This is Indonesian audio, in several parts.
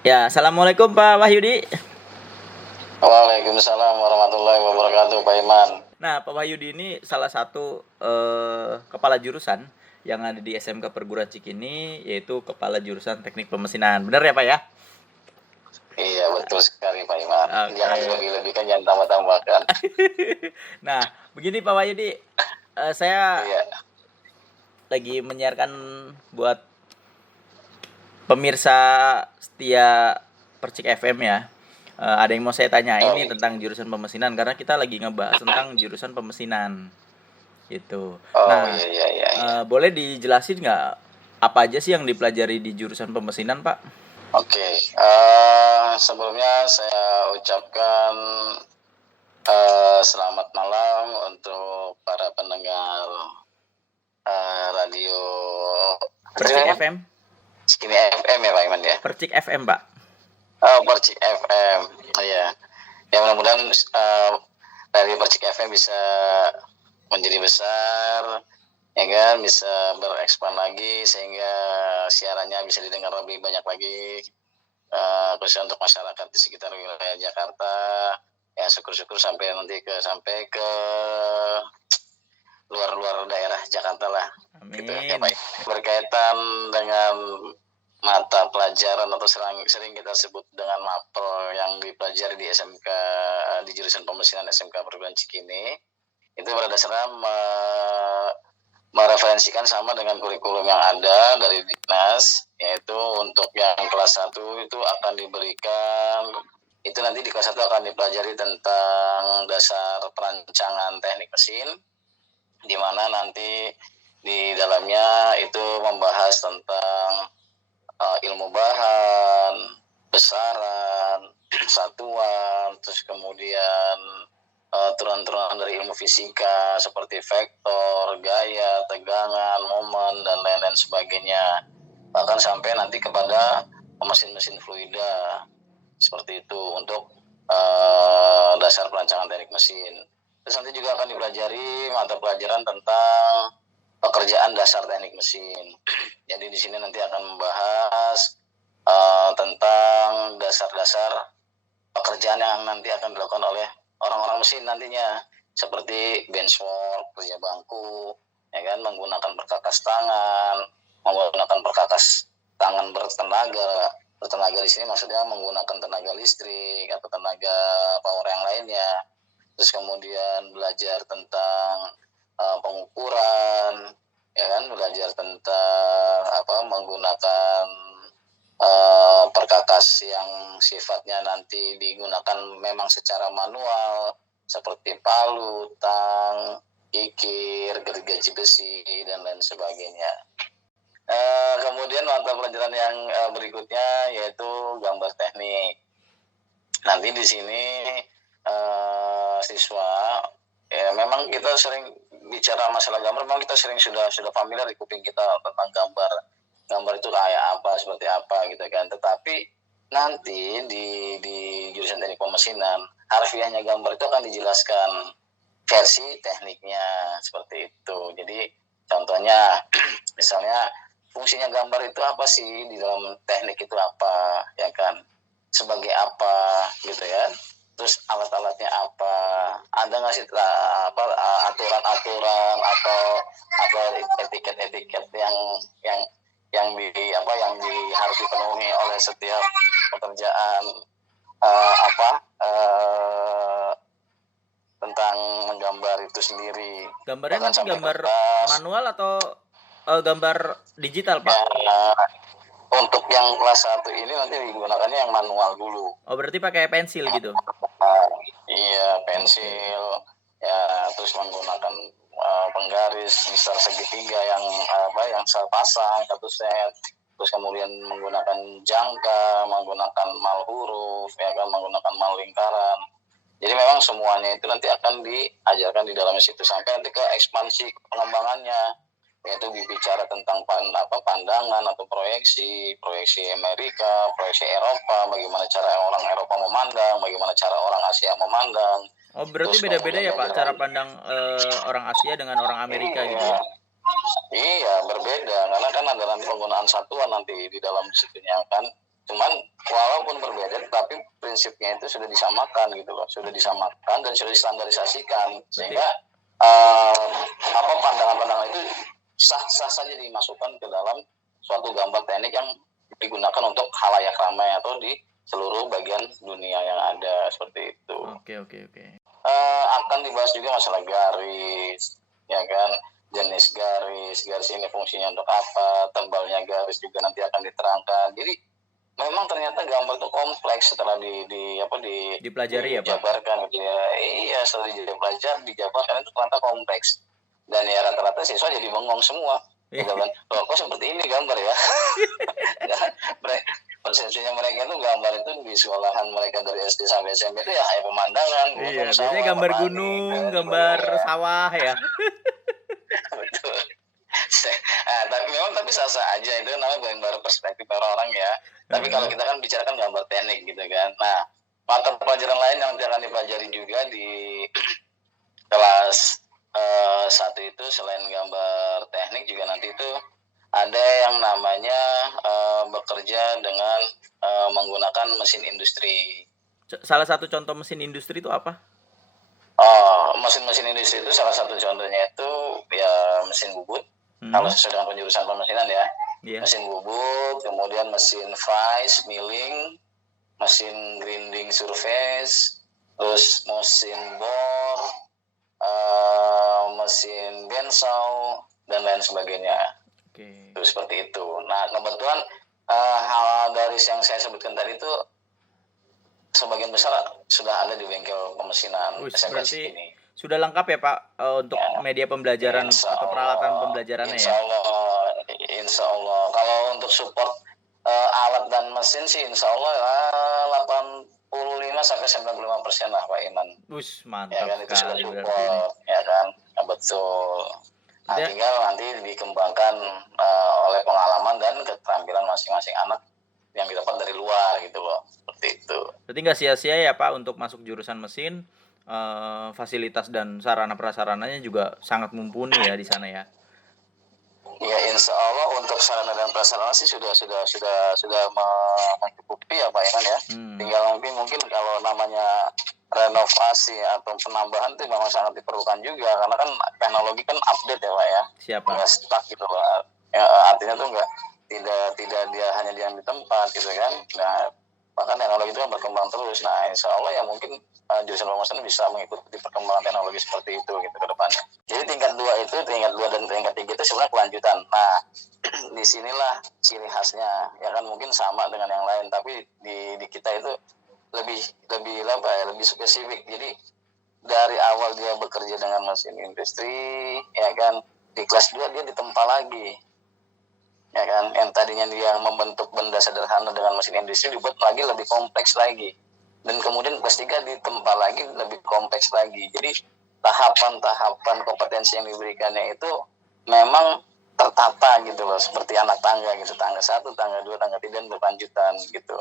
Ya, assalamualaikum Pak Wahyudi. Waalaikumsalam warahmatullahi wabarakatuh, Pak Iman. Nah, Pak Wahyudi ini salah satu kepala jurusan yang ada di SMK Perguruan Cikini, yaitu kepala jurusan Teknik Pemesinan. Benar ya Pak ya? Iya, betul sekali, Pak Iman. Oke. Jangan dilebih-lebihkan, jangan tambah-tambahkan. Nah, begini Pak Wahyudi, saya Iya, lagi menyiarkan buat pemirsa setia Percik FM ya. Ada yang mau saya tanyain nih iya. tentang jurusan pemesinan karena kita lagi ngebahas tentang jurusan pemesinan gitu. Oh, Nah, iya, iya, iya, iya. boleh dijelasin nggak apa aja sih yang dipelajari di jurusan pemesinan, Pak? Oke, sebelumnya saya ucapkan selamat malam untuk para pendengar radio Percik FM? Cikini FM ya, Pak Iman ya. Percik FM, Pak. Oh, Percik FM. Oh, iya. Ya, mudah-mudahan radio Percik FM bisa menjadi besar, ya kan, bisa berekspand lagi sehingga siarannya bisa didengar lebih banyak lagi, khususnya untuk masyarakat di sekitar wilayah Jakarta. Ya, syukur-syukur sampai ke luar daerah Jakarta lah. Amin. Gitu ya, Pak. Berkaitan dengan mata pelajaran atau sering kita sebut dengan mapel yang dipelajari di SMK di jurusan pemesinan SMK Perguruan Cikini, itu pada dasarnya mereferensikan sama dengan kurikulum yang ada dari Diknas, yaitu untuk yang kelas 1 itu akan diberikan, itu nanti di kelas 1 akan dipelajari tentang dasar perancangan teknik mesin, di mana nanti di dalamnya itu membahas tentang ilmu bahan, besaran, satuan, terus kemudian turunan-turunan dari ilmu fisika seperti vektor, gaya, tegangan, momen, dan lain-lain sebagainya. Bahkan sampai nanti kepada mesin-mesin fluida, seperti itu untuk dasar perancangan teknik mesin. Terus nanti juga akan dipelajari mata pelajaran tentang pekerjaan dasar teknik mesin. Jadi di sini nanti akan membahas tentang dasar-dasar pekerjaan yang nanti akan dilakukan oleh orang-orang mesin nantinya, seperti benchwork, kerja bangku, ya kan, menggunakan perkakas tangan, menggunakan perkakas tangan bertenaga di sini maksudnya menggunakan tenaga listrik atau tenaga power yang lainnya. Terus kemudian belajar tentang pengukuran, ya kan, belajar tentang menggunakan perkakas yang sifatnya nanti digunakan memang secara manual, seperti palu, tang, kikir, gergaji besi, dan lain sebagainya. Kemudian mata pelajaran yang berikutnya yaitu gambar teknik. Nanti di sini siswa, ya memang kita sering bicara masalah gambar, memang kita sudah familiar di kuping kita tentang gambar itu kayak apa, seperti apa gitu kan. Tetapi nanti di jurusan teknik pemesinan, harfiahnya gambar itu akan dijelaskan versi tekniknya seperti itu. Jadi contohnya misalnya fungsinya gambar itu apa sih di dalam teknik itu apa, ya kan, sebagai apa gitu ya. Terus alat-alatnya apa, ada nggak sih aturan-aturan atau etiket-etiket yang harus dipenuhi oleh setiap pekerjaan tentang menggambar itu sendiri. Gambarnya Bahkan nanti gambar manual atau gambar digital, Pak? Ya, untuk yang kelas 1 ini nanti digunakannya yang manual dulu. Oh, berarti pakai pensil gitu? Iya, pensil. Ya, terus menggunakan penggaris besar segitiga yang sepasang, satu set. Terus kemudian menggunakan jangka, menggunakan mal huruf, ya kan, menggunakan mal lingkaran. Jadi memang semuanya itu nanti akan diajarkan di dalam situ sampai nanti ke ekspansi pengembangannya, yaitu bicara tentang pandangan atau proyeksi Amerika, proyeksi Eropa, bagaimana cara orang Eropa memandang, bagaimana cara orang Asia memandang. Oh, berarti beda-beda ya Pak cara pandang orang Asia dengan orang Amerika gitu ya? Iya, berbeda karena kan ada nanti penggunaan satuan nanti di dalam disitunya kan. Cuman prinsipnya itu sudah disamakan gitu loh, sudah disamakan dan sudah distandarisasikan, sehingga pandangan-pandangan itu sah-sah saja dimasukkan ke dalam suatu gambar teknik yang digunakan untuk khalayak ramai atau di seluruh bagian dunia yang ada, seperti itu. Oke. Akan dibahas juga masalah garis, ya kan, jenis garis ini fungsinya untuk apa, tebalnya garis juga nanti akan diterangkan. Jadi memang ternyata gambar itu kompleks setelah dipelajari ya Pak? dijabarkan gitu ya. Iya, setelah dijabarkan itu ternyata kompleks. Dan ya rata-rata siswa jadi bengong semua. Gitu kan. Loh, kok seperti ini gambar ya? Persepsinya mereka itu gambar itu di sekolahan mereka dari SD sampai SMP itu ya kayak pemandangan. Iya, biasanya gambar gunung, gambar sawah ya. Betul. Tapi sah-sah aja, itu namanya gambar perspektif orang ya. Tapi kalau kita kan bicarakan gambar teknik gitu kan. Nah, mata pelajaran lain yang nanti akan dipelajari juga di kelas 1 itu selain gambar teknik juga nanti itu ada yang namanya bekerja dengan menggunakan mesin industri. Salah satu contoh mesin industri itu apa? Mesin industri itu salah satu contohnya itu ya mesin bubut. Kalau sesuai dengan penjurusan pemesinan ya. Yeah. Mesin bubut, kemudian mesin vice milling, mesin grinding surface, terus mesin bor, mesin bensaw dan lain sebagainya. Itu seperti itu. Nah, kebetulan hal garis yang saya sebutkan tadi itu sebagian besar sudah ada di bengkel pemesinan SMK ini. Sudah lengkap ya Pak untuk media pembelajaran atau peralatan pembelajarannya ya? Insya Allah. Kalau untuk support alat dan mesin sih insya Allah 85-95% lah Pak Iman. Mantap ya kan, itu sudah sekali support, ya kan, betul. Nah, tinggal nanti dikembangkan oleh pengalaman dan keterampilan masing-masing anak yang didapat dari luar gitu loh, seperti itu. Berarti nggak sia-sia ya Pak untuk masuk jurusan mesin, fasilitas dan sarana prasarananya juga sangat mumpuni ya di sana ya. Ya insya Allah untuk sarana dan prasarana sih sudah mencukupi ya Pak Iman ya. Tinggal mungkin kalau namanya renovasi atau penambahan itu memang sangat diperlukan juga karena kan teknologi kan update ya Pak ya. Siapa? Nggak stuck gitu Pak. Ya, artinya tuh tidak dia hanya diam di tempat gitu kan. Nah bahkan teknologi itu kan berkembang terus. Nah insya Allah ya mungkin jurusan pemesinan bisa mengikuti perkembangan teknologi seperti itu gitu ke depannya. Jadi tingkat 2 dan tingkat 3 itu sebenarnya kelanjutan. Nah, disinilah ciri khasnya. Ya kan mungkin sama dengan yang lain, tapi di kita itu lebih spesifik. Jadi dari awal dia bekerja dengan mesin industri, ya kan, di kelas 2 dia ditempa lagi. Ya kan, yang tadinya dia membentuk benda sederhana dengan mesin industri dibuat lagi lebih kompleks lagi. Dan kemudian kelas 3 ditempa lagi lebih kompleks lagi. Jadi tahapan-tahapan kompetensi yang diberikannya itu memang tertata gitu loh, seperti anak tangga gitu, tangga 1, tangga 2, tangga 3 dan berlanjutan gitu.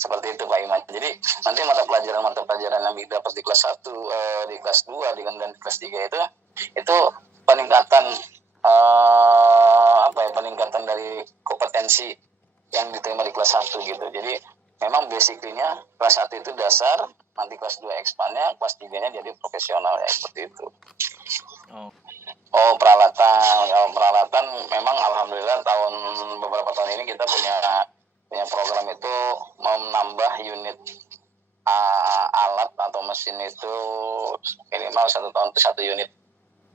Seperti itu Pak Iman. Jadi nanti mata pelajaran yang didapat di kelas 1, di kelas 2 dan di kelas 3 itu peningkatan peningkatan dari kompetensi yang diterima di kelas 1 gitu. Jadi memang basically-nya kelas 1 itu dasar, nanti kelas 2 expand-nya, kelas 3-nya jadi profesional ya, seperti itu. Peralatan memang alhamdulillah beberapa tahun ini kita punya program itu menambah unit alat atau mesin itu minimal 1 tahun itu 1 unit.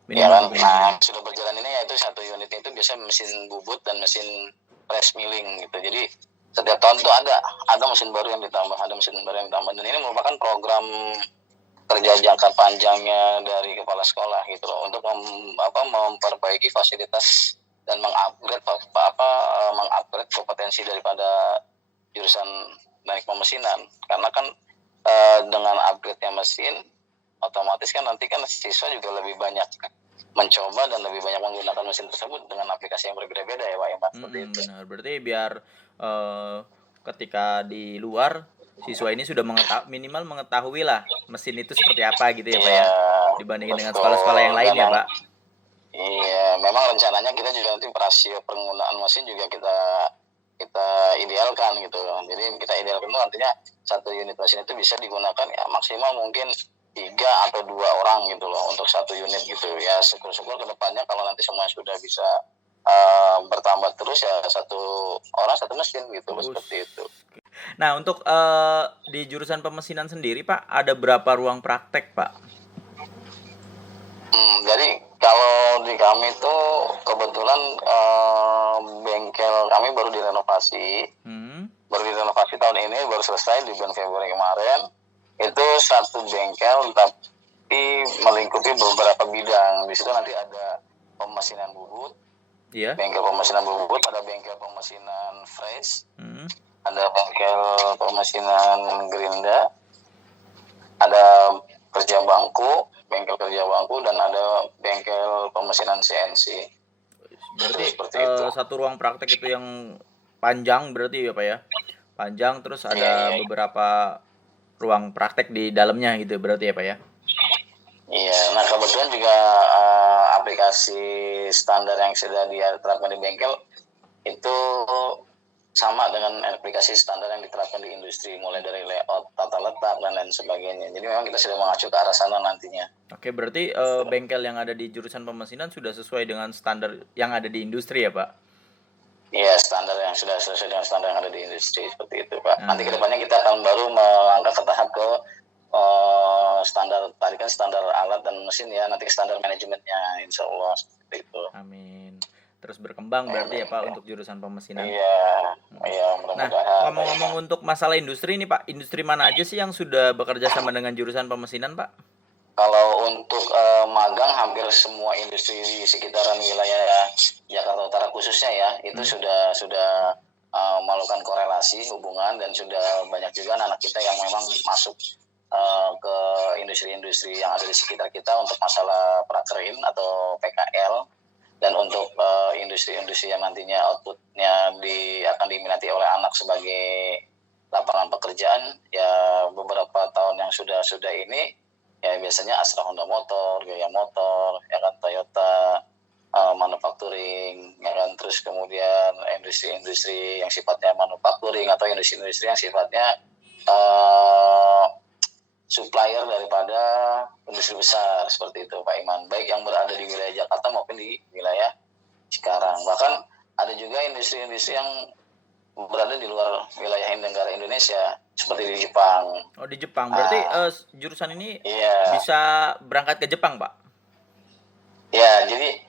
Ya kan? Nah, sudah berjalan ini yaitu 1 unit itu biasanya mesin bubut dan mesin press milling gitu. Jadi setiap tahun itu ada mesin baru yang ditambah, dan ini merupakan program kerja jangka panjangnya dari kepala sekolah gitu loh, untuk memperbaiki fasilitas dan mengupgrade kompetensi daripada jurusan teknik pemesinan. Karena kan dengan upgrade-nya mesin, otomatis kan nanti kan siswa juga lebih banyak mencoba dan lebih banyak menggunakan mesin tersebut dengan aplikasi yang berbeda-beda ya Pak Iman. Benar, berarti biar ketika di luar siswa ini sudah minimal mengetahui lah mesin itu seperti apa gitu ya Pak ya, dibandingin dengan sekolah-sekolah yang lain ya Pak. Iya, memang rencananya kita juga nanti rasio penggunaan mesin juga kita kita idealkan gitu. Jadi kita idealkan itu artinya satu unit mesin itu bisa digunakan ya maksimal mungkin 3 atau 2 orang gitu loh untuk satu unit gitu. Ya syukur-syukur kedepannya kalau nanti semuanya sudah bisa bertambah terus ya satu orang satu mesin gitu loh, seperti itu. Nah, untuk di jurusan pemesinan sendiri Pak, ada berapa ruang praktek Pak? Jadi kalau di kami itu kebetulan bengkel kami baru direnovasi. Baru direnovasi tahun ini, baru selesai di bulan Februari kemarin. Itu satu bengkel tapi melingkupi beberapa bidang. Di situ nanti ada pemesinan bubut, bengkel pemesinan bubut, ada bengkel pemesinan fresh, ada bengkel pemesinan gerinda, ada kerja bangku, bengkel kerja bangku, dan ada bengkel pemesinan CNC. Berarti satu ruang praktek itu yang panjang berarti ya Pak ya? Panjang, terus ada beberapa ruang praktek di dalamnya gitu berarti ya Pak ya? Iya, nah kebetulan juga aplikasi standar yang sudah diterapkan di bengkel itu sama dengan aplikasi standar yang diterapkan di industri, mulai dari layout, tata letak, dan lain sebagainya. Jadi memang kita sudah mengacu ke arah sana nantinya. Oke, berarti bengkel yang ada di jurusan pemesinan sudah sesuai dengan standar yang ada di industri ya Pak? Iya, standar yang sudah sesuai dengan standar yang ada di industri, seperti itu Pak. Nanti kedepannya kita akan baru melangkah ke tahap ke standar, tadi kan standar alat dan mesin ya, nanti standar manajemennya, insya Allah seperti itu. Amin. Terus berkembang berarti ya Pak untuk jurusan pemesinan. Iya, Nah, mudah-mudahan. ngomong-ngomong untuk masalah industri ini Pak, industri mana aja sih yang sudah bekerja sama dengan jurusan pemesinan Pak? Kalau untuk magang, hampir semua industri di sekitaran wilayah Jakarta Utara khususnya ya, itu sudah melakukan korelasi hubungan, dan sudah banyak juga anak kita yang memang masuk ke industri-industri yang ada di sekitar kita untuk masalah prakerin atau PKL. Dan untuk industri-industri yang nantinya outputnya akan diminati oleh anak sebagai lapangan pekerjaan, ya beberapa tahun yang sudah ini, ya biasanya Astra Honda Motor, Gaya Motor, ya kan, Toyota manufacturing, ya kan, terus kemudian industri-industri yang sifatnya manufacturing atau industri-industri yang sifatnya supplier daripada industri besar, seperti itu Pak Iman, baik yang berada di wilayah Jakarta maupun di wilayah Cikarang. Bahkan ada juga industri-industri yang berada di luar wilayah negara Indonesia, seperti di Jepang. Oh, di Jepang. Berarti jurusan ini bisa berangkat ke Jepang Pak? Ya, jadi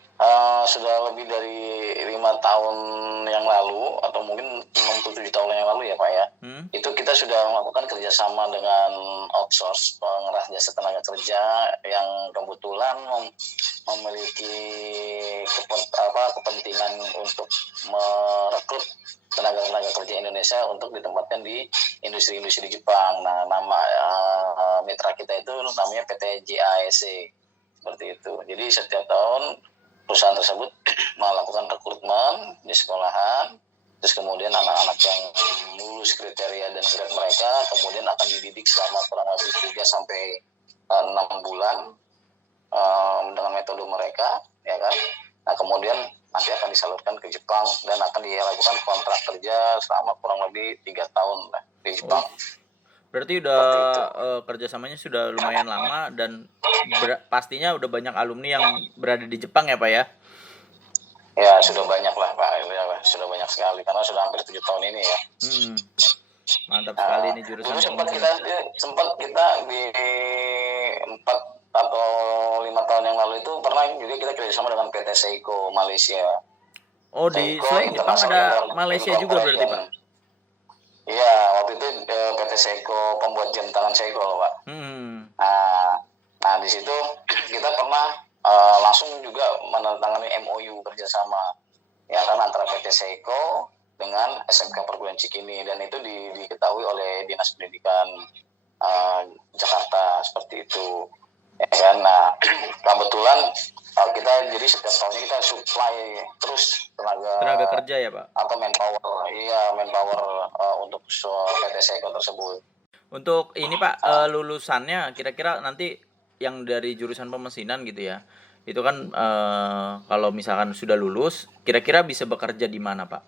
sudah lebih dari 5 tahun yang lalu, atau mungkin 6-7 tahun yang lalu ya Pak ya, itu kita sudah melakukan kerjasama dengan outsource pengeras jasa tenaga kerja yang kebetulan memiliki kepentingan untuk merekrut tenaga kerja Indonesia untuk ditempatkan di industri-industri di Jepang. Nah, nama mitra kita itu namanya PT JASE, seperti itu. Jadi setiap tahun perusahaan tersebut melakukan rekrutmen di sekolahan, terus kemudian anak-anak yang lulus kriteria dan grade mereka kemudian akan dididik selama kurang lebih 3 sampai 6 bulan dengan metode mereka, ya kan. Nah, kemudian nanti akan disalurkan ke Jepang dan akan dilakukan kontrak kerja selama kurang lebih 3 tahun lah di Jepang. Berarti udah kerjasamanya sudah lumayan lama, dan pastinya udah banyak alumni yang berada di Jepang ya Pak ya? Ya, sudah banyak lah Pak, sudah banyak sekali karena sudah hampir 7 tahun ini ya. Mantap sekali nih jurusan. Dulu sempat kita di 4 atau 5 tahun yang lalu itu pernah juga kita kerjasama dengan PT Seiko Malaysia. Oh, di selain Jepang ada Malaysia juga berarti Pak? Iya, waktu itu PT Seiko, pembuat jam tangan Seiko loh Pak. Nah di situ kita pernah langsung juga menandatangani MOU kerjasama, ya kan, antara PT Seiko dengan SMK Perguruan Cikini, dan itu diketahui oleh Dinas Pendidikan Jakarta, seperti itu. Ya kan, nah kebetulan kita jadi setiap tahunnya kita supply terus tenaga kerja ya Pak? Atau manpower untuk PT Seiko tersebut. Untuk ini Pak, lulusannya kira-kira nanti yang dari jurusan pemesinan gitu ya, itu kan kalau misalkan sudah lulus, kira-kira bisa bekerja di mana Pak?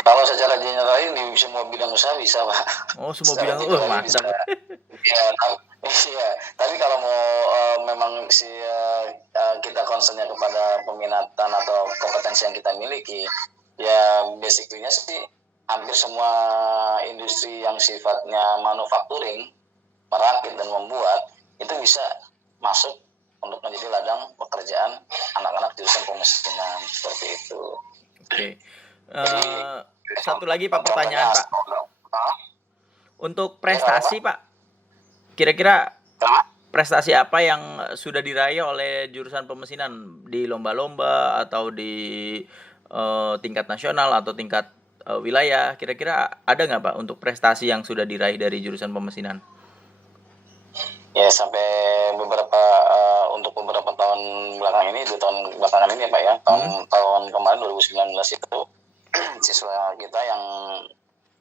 Kalau secara general di semua bidang usaha bisa, Pak. Oh, semua Secara bidang. general Mantap. bisa. Iya, iya. Tapi kalau mau memang kita concernnya kepada peminatan atau kompetensi yang kita miliki, ya basically-nya sih hampir semua industri yang sifatnya manufacturing, merakit dan membuat itu bisa masuk untuk menjadi ladang pekerjaan anak-anak jurusan pemesinan seperti itu. Oke. Satu lagi Pak pertanyaan Pak. Untuk prestasi Pak, kira-kira prestasi apa yang sudah diraih oleh jurusan pemesinan di lomba-lomba atau di tingkat nasional atau tingkat wilayah? Kira-kira ada nggak Pak untuk prestasi yang sudah diraih dari jurusan pemesinan? Ya sampai untuk beberapa tahun belakang ini, 2 tahun belakangan ini ya Pak ya, tahun kemarin 2019 itu siswa kita yang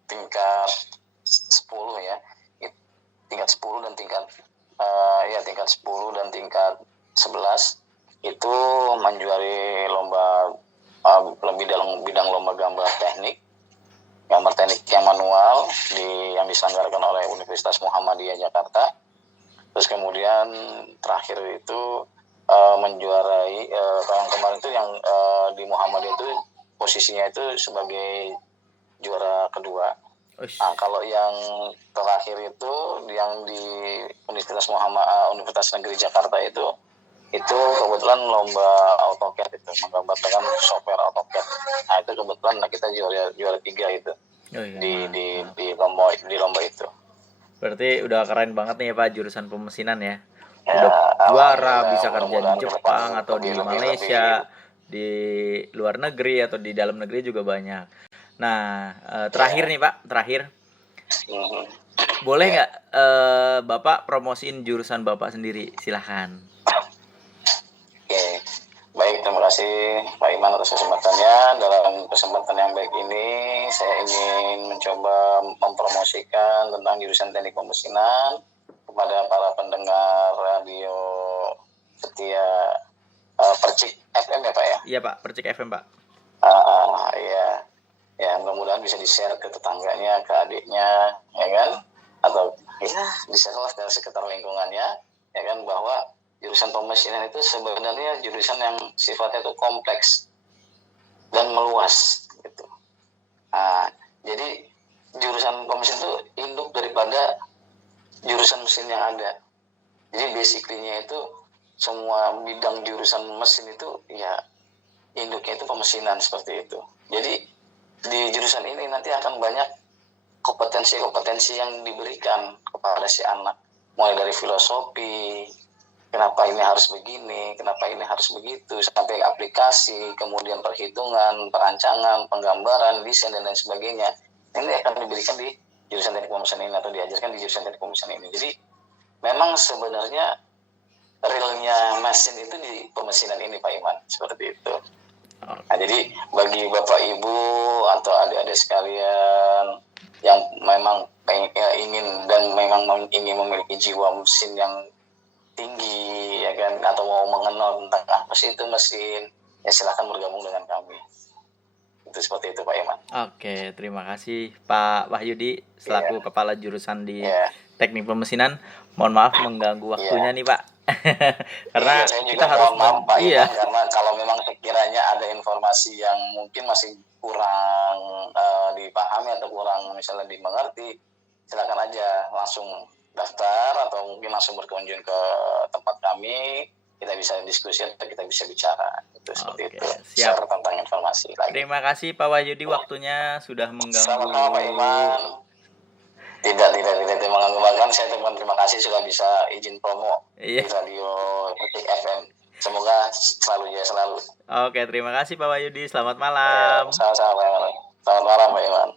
tingkat 10 ya, tingkat 10 dan tingkat tingkat 10 dan tingkat 11 itu menjuari lomba lebih dalam bidang lomba gambar teknik yang manual yang diselenggarakan oleh Universitas Muhammadiyah Jakarta. Terus kemudian terakhir itu menjuarai tahun kemarin itu yang di Muhammadiyah itu posisinya itu sebagai juara kedua. Nah, kalau yang terakhir itu yang di Universitas Negeri Jakarta itu kebetulan lomba AutoCAD itu, menggambar dengan software AutoCAD. Nah, itu kebetulan kita juara 3 itu. Di lomba itu. Berarti udah keren banget nih ya Pak jurusan pemesinan ya. Udah juara, bisa kerja di Jepang atau di Malaysia, di luar negeri atau di dalam negeri juga banyak. Nah, terakhir nih Pak, boleh nggak Bapak promosiin jurusan Bapak sendiri? Silahkan. Oke, baik, terima kasih Pak Iman atas kesempatannya. Dalam kesempatan yang baik ini, saya ingin mencoba mempromosikan tentang jurusan teknik pemesinan kepada para pendengar radio setia Percik FM ya Pak ya? Iya Pak, Percik FM Pak. Ya mudah-mudahan bisa di-share ke tetangganya, ke adiknya, ya kan? Atau ya di-share lah dari sekitar lingkungannya, ya kan, bahwa jurusan pemesinan itu sebenarnya jurusan yang sifatnya itu kompleks dan meluas gitu. Nah, jadi jurusan pemesinan itu induk daripada jurusan mesin yang ada. Jadi basically-nya itu semua bidang jurusan mesin itu ya induknya itu pemesinan seperti itu. Jadi di jurusan ini nanti akan banyak kompetensi-kompetensi yang diberikan kepada si anak, mulai dari filosofi, kenapa ini harus begini, kenapa ini harus begitu, sampai aplikasi, kemudian perhitungan, perancangan, penggambaran, desain dan lain sebagainya. Ini akan diberikan di jurusan teknik pemesinan ini atau diajarkan di jurusan teknik pemesinan ini. Jadi memang sebenarnya realnya mesin itu di pemesinan ini Pak Iman, seperti itu. Nah, jadi bagi Bapak Ibu atau adik-adik sekalian yang memang ingin memiliki jiwa mesin yang tinggi ya kan, atau mau mengenal tentang apa sih itu mesin, ya silakan bergabung dengan kami. Itu seperti itu Pak Iman. Oke, terima kasih Pak Wahyudi selaku kepala jurusan di teknik pemesinan. Mohon maaf mengganggu waktunya nih Pak. Karena saya juga kita harus karena kalau memang sekiranya ada informasi yang mungkin masih kurang dipahami atau kurang misalnya dimengerti, silakan aja langsung daftar atau mungkin langsung berkunjung ke tempat kami, kita bisa diskusi atau kita bisa bicara. Itu seperti itu. Siap tentang informasi lagi. Terima kasih Pak Wahyudi waktunya sudah mengganggu. Sama-sama Pak Iman. Tidak mengganggu, bahkan saya terima kasih sudah bisa izin promo di radio Percik FM. Semoga selalu. Oke, terima kasih Pak Wahyudi. Selamat malam. Sama-sama. Selamat malam Pak Iman.